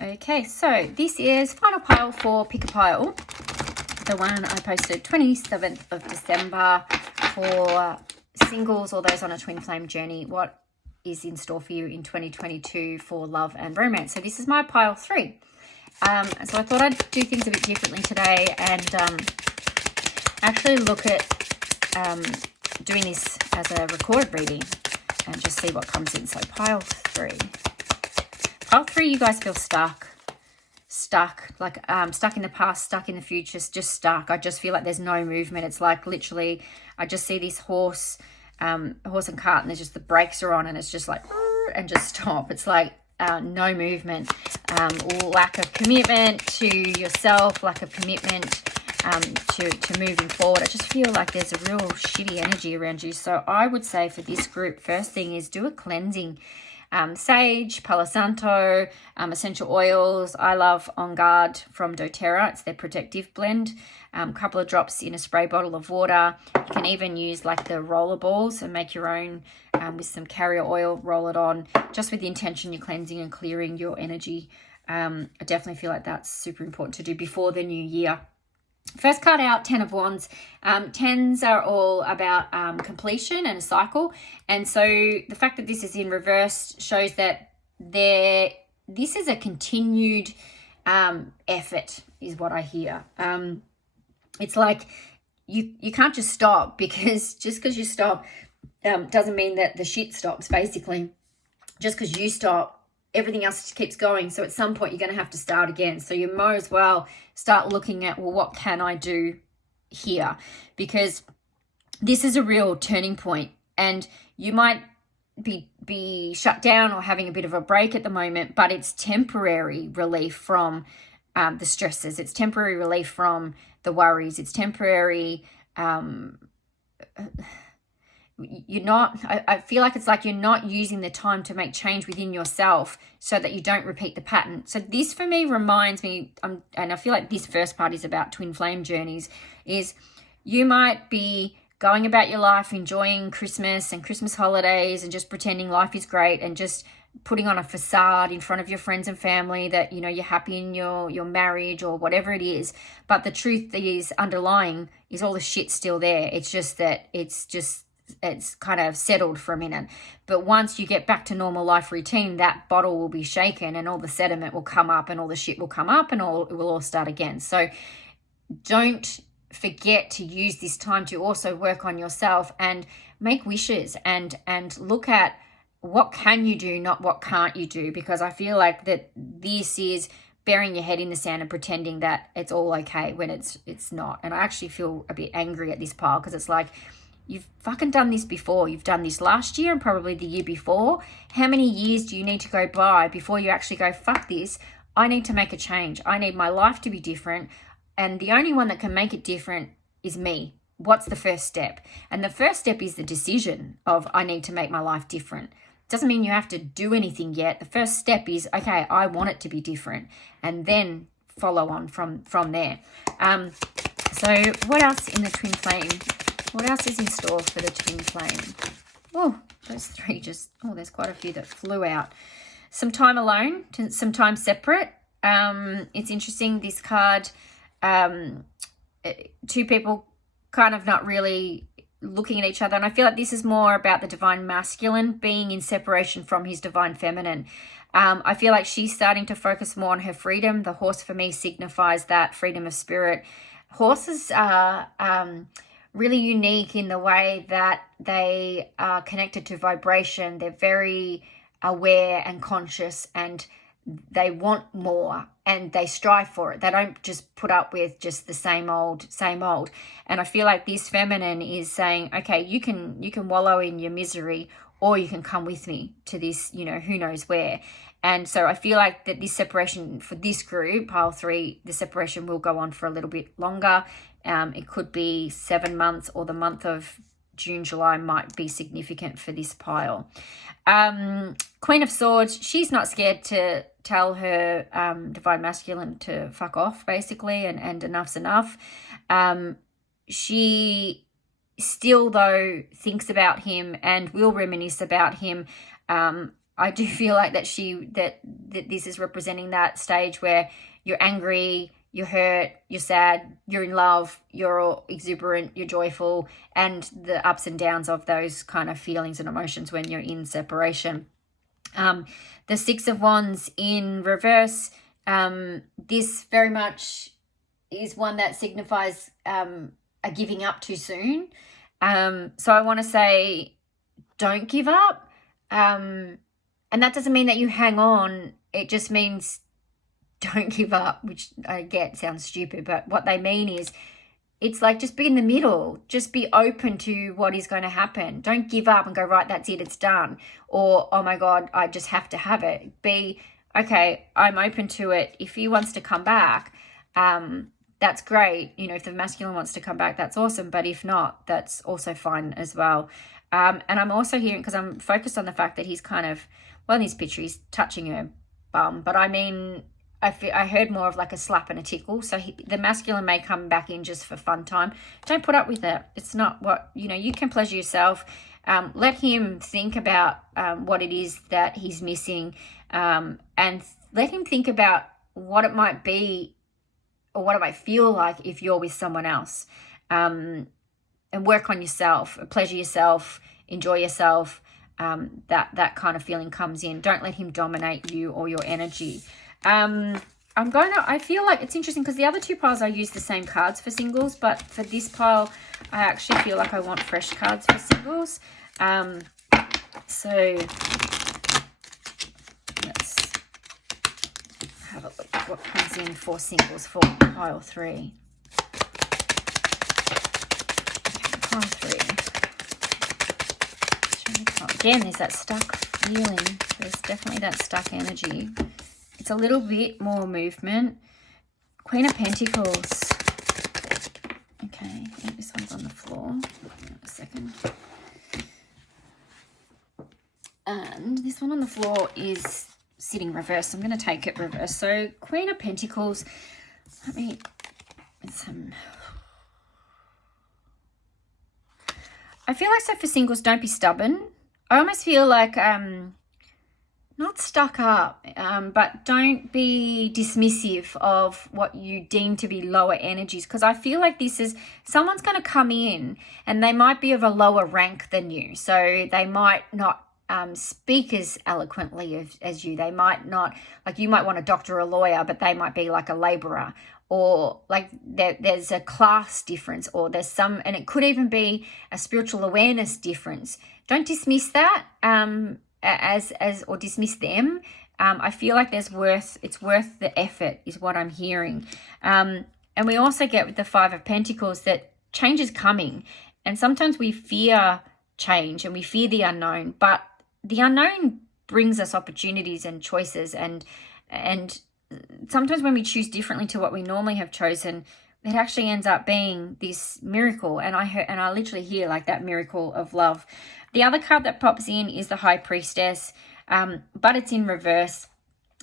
Okay, so this is final pile for Pick a Pile. The one I posted 27th of December for singles or those on a Twinflame journey. What is in store for you in 2022 for love and romance? So this is my pile 3. So I thought I'd do things a bit differently today and actually look at doing this as a recorded reading and just see what comes in. So pile 3. Pile 3, you guys feel stuck, like stuck in the past, stuck in the future, just stuck. I just feel like there's no movement. It's like literally, I just see this horse and cart, and there's just the brakes are on, and it's just like, and just stop. It's like no movement, lack of commitment to yourself, lack of commitment to moving forward. I just feel like there's a real shitty energy around you. So I would say for this group, first thing is do a cleansing. Sage, Palo Santo, essential oils. I love On Guard from doTERRA. It's their protective blend. Couple of drops in a spray bottle of water. You can even use like the roller balls and make your own with some carrier oil, roll it on, just with the intention you're cleansing and clearing your energy. I definitely feel like that's super important to do before the new year. First card out, 10 of Wands. 10s are all about completion and a cycle. And so the fact that this is in reverse shows that this is a continued effort is what I hear. It's like you can't just stop, because just because you stop doesn't mean that the shit stops, basically. Just because you stop, everything else keeps going. So at some point you're going to have to start again. So you might as well start looking at, well, what can I do here? Because this is a real turning point, and you might be shut down or having a bit of a break at the moment, but it's temporary relief from the stresses. It's temporary relief from the worries. It's temporary. I feel like it's like you're not using the time to make change within yourself so that you don't repeat the pattern. So this for me reminds me, and I feel like this first part is about twin flame journeys, is you might be going about your life, enjoying Christmas and Christmas holidays and just pretending life is great and just putting on a facade in front of your friends and family that, you know, you're happy in your marriage or whatever it is. But the truth is underlying is all the shit still there. It's just that it's kind of settled for a minute. But once you get back to normal life routine, that bottle will be shaken and all the sediment will come up and all the shit will come up and it will all start again. So don't forget to use this time to also work on yourself and make wishes and look at what can you do, not what can't you do, because I feel like that this is burying your head in the sand and pretending that it's all okay when it's not. And I actually feel a bit angry at this pile, because it's like, you've fucking done this before. You've done this last year and probably the year before. How many years do you need to go by before you actually go, fuck this, I need to make a change. I need my life to be different. And the only one that can make it different is me. What's the first step? And the first step is the decision of I need to make my life different. Doesn't mean you have to do anything yet. The first step is, okay, I want it to be different. And then follow on from there. So what else in the twin flame? What else is in store for the twin flame? Oh, those 3 there's quite a few that flew out. Some time alone, some time separate. It's interesting, this card, 2 people kind of not really looking at each other. And I feel like this is more about the divine masculine being in separation from his divine feminine. I feel like she's starting to focus more on her freedom. The horse for me signifies that freedom of spirit. Horses are really unique in the way that they are connected to vibration. They're very aware and conscious, and they want more and they strive for it. They don't just put up with just the same old. And I feel like this feminine is saying, okay, you can wallow in your misery, or you can come with me to this, you know, who knows where. And so I feel like that this separation for this group, pile 3, the separation will go on for a little bit longer. It could be 7 months, or the month of June, July might be significant for this pile. Queen of Swords, she's not scared to tell her divine masculine to fuck off, basically, and enough's enough. She still, though, thinks about him and will reminisce about him. I do feel like that this is representing that stage where you're angry, you're hurt, you're sad, you're in love, you're all exuberant, you're joyful, and the ups and downs of those kind of feelings and emotions when you're in separation. The Six of Wands in reverse, this very much is one that signifies a giving up too soon. So I want to say, don't give up. And that doesn't mean that you hang on. It just means don't give up, which I get sounds stupid, but what they mean is it's like just be in the middle. Just be open to what is going to happen. Don't give up and go, right, that's it, it's done. Or, oh my God, I just have to have it. Be, okay, I'm open to it. If he wants to come back, that's great. You know, if the masculine wants to come back, that's awesome. But if not, that's also fine as well. And I'm also hearing, because I'm focused on the fact that he's kind of, well, in this picture, he's touching her bum. But I mean, I heard more of like a slap and a tickle. So the masculine may come back in just for fun time. Don't put up with it. It's not what, you know, you can pleasure yourself. Let him think about what it is that he's missing. And let him think about what it might be or what it might feel like if you're with someone else. And work on yourself, pleasure yourself, enjoy yourself. That kind of feeling comes in. Don't let him dominate you or your energy. I feel like it's interesting because the other two piles I use the same cards for singles, but for this pile, I actually feel like I want fresh cards for singles. So let's have a look at what comes in for singles for pile 3. Pile 3. Again, there's that stuck feeling. There's definitely that stuck energy. It's a little bit more movement. Queen of Pentacles. Okay, I think this one's on the floor. A second. And this one on the floor is sitting reversed. I'm going to take it reverse. So Queen of Pentacles. Let me get some. I feel like, so for singles, don't be stubborn. I almost feel like not stuck up, but don't be dismissive of what you deem to be lower energies, because I feel like this is someone's going to come in and they might be of a lower rank than you. So they might not speak as eloquently as you. They might not, like you might want a doctor or a lawyer, but they might be like a laborer, or like there's a class difference, or there's some, and it could even be a spiritual awareness difference. Don't dismiss that as or dismiss them. I feel like it's worth the effort is what I'm hearing. And we also get with the Five of Pentacles that change is coming, and sometimes we fear change and we fear the unknown, but the unknown brings us opportunities and choices, and sometimes when we choose differently to what we normally have chosen, it actually ends up being this miracle. And I literally hear like that miracle of love. The other card that pops in is the High Priestess, but it's in reverse.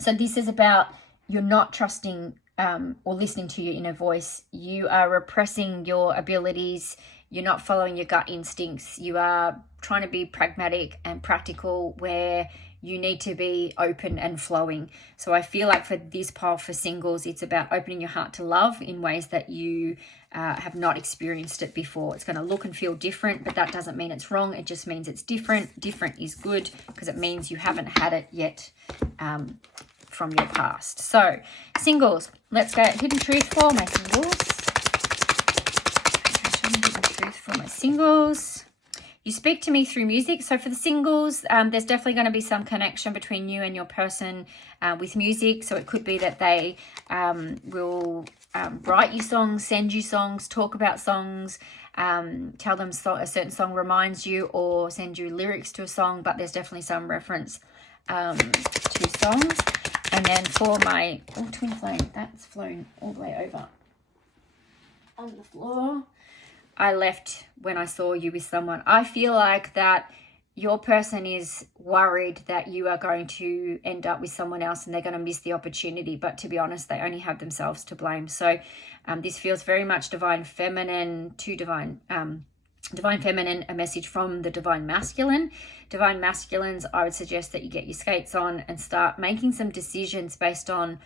So this is about you're not trusting or listening to your inner voice. You are repressing your abilities. You're not following your gut instincts. You are trying to be pragmatic and practical where you need to be open and flowing. So I feel like for this pile for singles, it's about opening your heart to love in ways that you have not experienced it before. It's going to look and feel different, but that doesn't mean it's wrong. It just means it's different. Different is good because it means you haven't had it yet from your past. So singles, let's go. Hidden truth for my singles. Hidden truth for my singles. You speak to me through music. So for the singles, there's definitely going to be some connection between you and your person with music. So it could be that they will write you songs, send you songs, talk about songs, tell them a certain song reminds you, or send you lyrics to a song. But there's definitely some reference to songs. And then for my Twinflame, that's flown all the way over on the floor. I left when I saw you with someone. I feel like that your person is worried that you are going to end up with someone else and they're going to miss the opportunity. But to be honest, they only have themselves to blame. So this feels very much divine feminine to divine Divine Feminine, a message from the Divine Masculine. Divine Masculines, I would suggest that you get your skates on and start making some decisions based on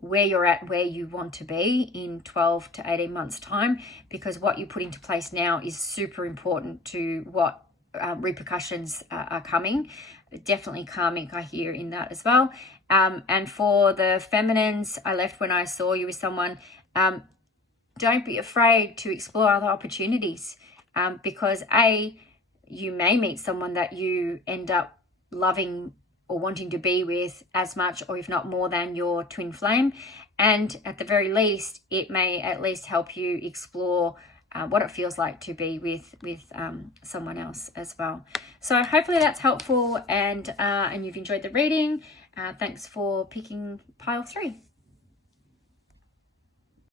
where you're at, where you want to be in 12 to 18 months time, because what you put into place now is super important to what repercussions are coming. Definitely karmic, I hear in that as well. And for the feminines, I left when I saw you with someone. Don't be afraid to explore other opportunities, because you may meet someone that you end up loving or wanting to be with as much, or if not more than, your twin flame. And at the very least, it may at least help you explore what it feels like to be with someone else as well. So hopefully that's helpful, and you've enjoyed the reading. Thanks for picking pile 3.